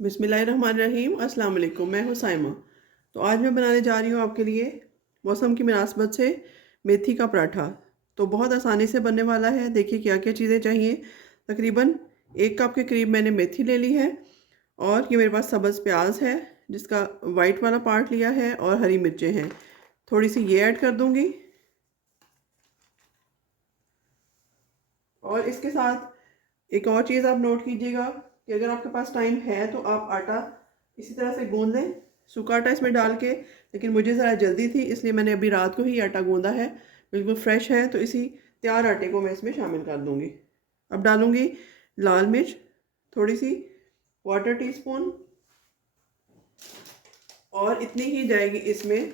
बिस्मिल्लाहिर्रहमानिर्रहीम। अस्सलाम वालेकुम। मैं हूँ साइमा। तो आज मैं बनाने जा रही हूँ आपके लिए मौसम की मुनासबत से मेथी का पराठा। तो बहुत आसानी से बनने वाला है। देखिए क्या क्या चीज़ें चाहिए। तकरीबन 1 कप के करीब मैंने मेथी ले ली है और ये मेरे पास सब्ज़ प्याज है जिसका वाइट वाला पार्ट लिया है और हरी मिर्चें हैं। थोड़ी सी ये ऐड कर दूँगी और इसके साथ एक और चीज़ आप नोट कीजिएगा कि अगर आपके पास टाइम है तो आप आटा इसी तरह से गूंद लें, सूखा आटा इसमें डाल के। लेकिन मुझे ज़रा जल्दी थी इसलिए मैंने अभी रात को ही आटा गूंदा है, बिल्कुल फ्रेश है। तो इसी तैयार आटे को मैं इसमें शामिल कर दूंगी। अब डालूंगी लाल मिर्च थोड़ी सी, क्वार्टर टीस्पून, और इतनी ही जाएगी इसमें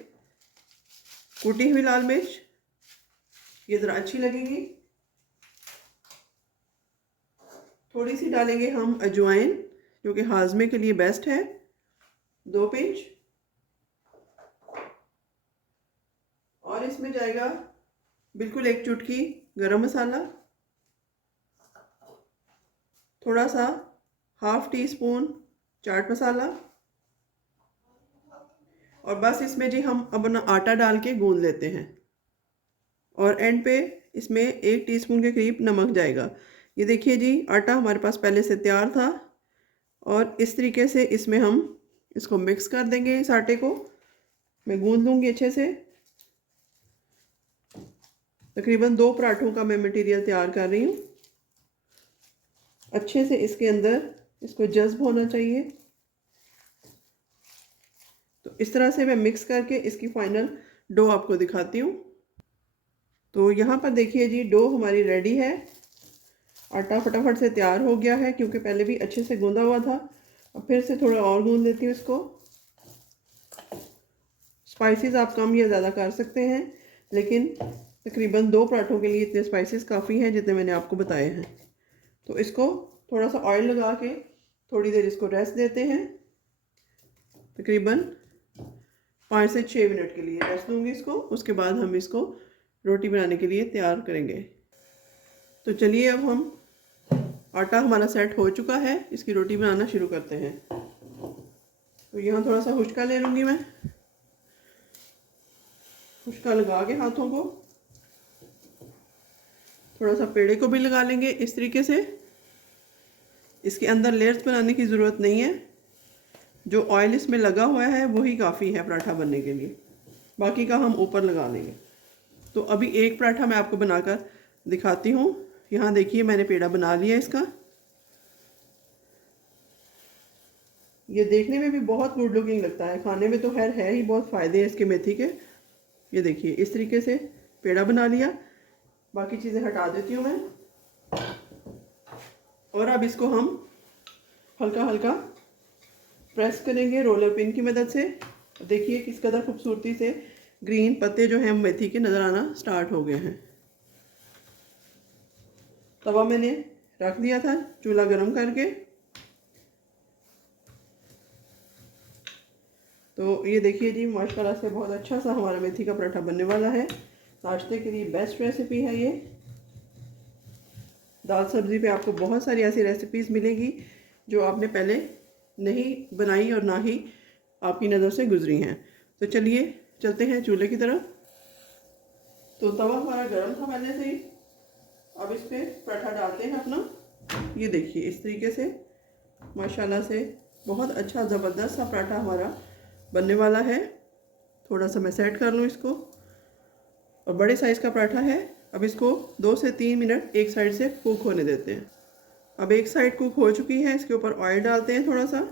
कुटी हुई लाल मिर्च, ये ज़रा अच्छी लगेगी। थोड़ी सी डालेंगे हम अजवाइन जो कि हाजमे के लिए बेस्ट है, 2 पिंच। और इसमें जाएगा बिल्कुल 1 चुटकी गरम मसाला, थोड़ा सा ½ टीस्पून चाट मसाला, और बस इसमें जी हम अपना आटा डाल के गूंद लेते हैं। और एंड पे इसमें 1 टीस्पून के करीब नमक जाएगा। ये देखिए जी आटा हमारे पास पहले से तैयार था और इस तरीके से इसमें हम इसको मिक्स कर देंगे। इस आटे को मैं गूंद लूँगी अच्छे से। तकरीबन 2 पराठों का मैं मटेरियल तैयार कर रही हूँ। अच्छे से इसके अंदर इसको जज्ब होना चाहिए। तो इस तरह से मैं मिक्स करके इसकी फाइनल डो आपको दिखाती हूँ। तो यहाँ पर देखिए जी डो हमारी रेडी है। आटा फटाफट से तैयार हो गया है क्योंकि पहले भी अच्छे से गूंदा हुआ था। अब फिर से थोड़ा और गूंद लेती हूँ इसको। स्पाइसेस आप कम या ज़्यादा कर सकते हैं, लेकिन तकरीबन 2 पराठों के लिए इतने स्पाइसेस काफ़ी हैं जितने मैंने आपको बताए हैं। तो इसको थोड़ा सा ऑयल लगा के थोड़ी देर इसको रेस्ट देते हैं। तकरीबन 5 से 6 मिनट के लिए रेस्ट दूँगी इसको। उसके बाद हम इसको रोटी बनाने के लिए तैयार करेंगे। तो चलिए अब हम आटा हमारा सेट हो चुका है, इसकी रोटी बनाना शुरू करते हैं। तो यहाँ थोड़ा सा हुचका ले लूँगी मैं। हुचका लगा के हाथों को थोड़ा सा पेड़े को भी लगा लेंगे इस तरीके से। इसके अंदर लेयर्स बनाने की ज़रूरत नहीं है, जो ऑयल इसमें लगा हुआ है वही काफ़ी है पराठा बनने के लिए, बाकी का हम ऊपर लगा लेंगे। तो अभी एक पराठा मैं आपको बनाकर दिखाती हूँ। यहाँ देखिए मैंने पेड़ा बना लिया इसका। ये देखने में भी बहुत गुड लुकिंग लगता है, खाने में तो खैर है ही, बहुत फ़ायदे हैं इसके मेथी के। ये देखिए इस तरीके से पेड़ा बना लिया। बाकी चीज़ें हटा देती हूँ मैं। और अब इसको हम हल्का हल्का प्रेस करेंगे रोलर पिन की मदद से। देखिए किस कदर खूबसूरती से ग्रीन पत्ते जो हैं मेथी के नज़र आना स्टार्ट हो गए हैं। तवा मैंने रख दिया था चूल्हा गरम करके। तो ये देखिए जी माशाल्लाह से बहुत अच्छा सा हमारा मेथी का पराठा बनने वाला है। नाश्ते के लिए बेस्ट रेसिपी है ये। दाल सब्ज़ी पे आपको बहुत सारी ऐसी रेसिपीज़ मिलेगी जो आपने पहले नहीं बनाई और ना ही आपकी नज़र से गुजरी हैं। तो चलिए चलते हैं चूल्हे की तरफ। तो तवा हमारा गर्म था पहले से ही। अब इस पर पराठा डालते हैं अपना। ये देखिए इस तरीके से माशाल्लाह से बहुत अच्छा ज़बरदस्त सा पराठा हमारा बनने वाला है। थोड़ा सा मैं सेट कर लूँ इसको। और बड़े साइज़ का पराठा है। अब इसको 2 से 3 मिनट एक साइड से कुक होने देते हैं। अब एक साइड कुक हो चुकी है, इसके ऊपर ऑयल डालते हैं थोड़ा सा।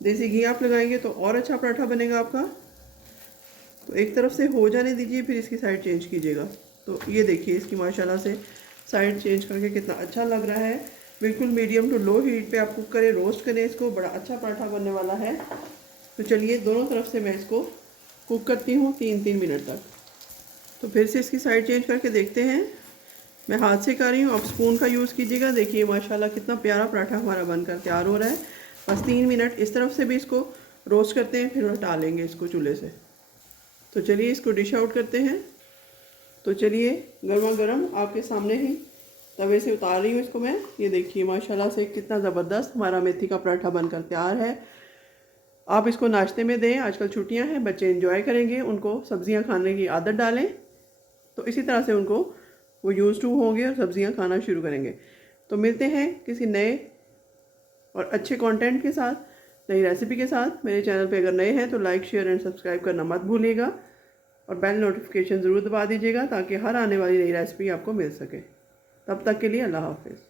देसी घी आप लगाएंगे तो और अच्छा पराठा बनेगा आपका। तो एक तरफ से हो जाने दीजिए, फिर इसकी साइड चेंज कीजिएगा। तो ये देखिए इसकी माशाल्लाह से साइड चेंज करके कितना अच्छा लग रहा है। बिल्कुल मीडियम टू लो हीट पे आप कुक करें, रोस्ट करें इसको, बड़ा अच्छा पराठा बनने वाला है। तो चलिए दोनों तरफ से मैं इसको कुक करती हूँ 3-3 मिनट तक। तो फिर से इसकी साइड चेंज करके देखते हैं। मैं हाथ से कर रही हूँ, आप स्पून का यूज़ कीजिएगा। देखिए माशाल्लाह कितना प्यारा पराठा हमारा बनकर तैयार हो रहा है। बस 3 मिनट इस तरफ से भी इसको रोस्ट करते हैं, फिर हटा लेंगे इसको चूल्हे से। तो चलिए इसको डिश आउट करते हैं। तो चलिए गर्मा गर्म आपके सामने ही तवे से उतार रही हूँ इसको मैं। ये देखिए माशाल्लाह से कितना ज़बरदस्त हमारा मेथी का पराठा बनकर तैयार है। आप इसको नाश्ते में दें, आजकल छुट्टियां हैं, बच्चे एंजॉय करेंगे, उनको सब्जियां खाने की आदत डालें, तो इसी तरह से उनको वो यूज़ टू होंगे और सब्जियां खाना शुरू करेंगे। तो मिलते हैं किसी नए और अच्छे कंटेंट के साथ, नई रेसिपी के साथ। मेरे चैनल पे अगर नए हैं तो लाइक शेयर एंड सब्सक्राइब करना मत भूलिएगा और बेल नोटिफिकेशन ज़रूर दबा दीजिएगा ताकि हर आने वाली नई रेसिपी आपको मिल सके। तब तक के लिए अल्लाह हाफिज़।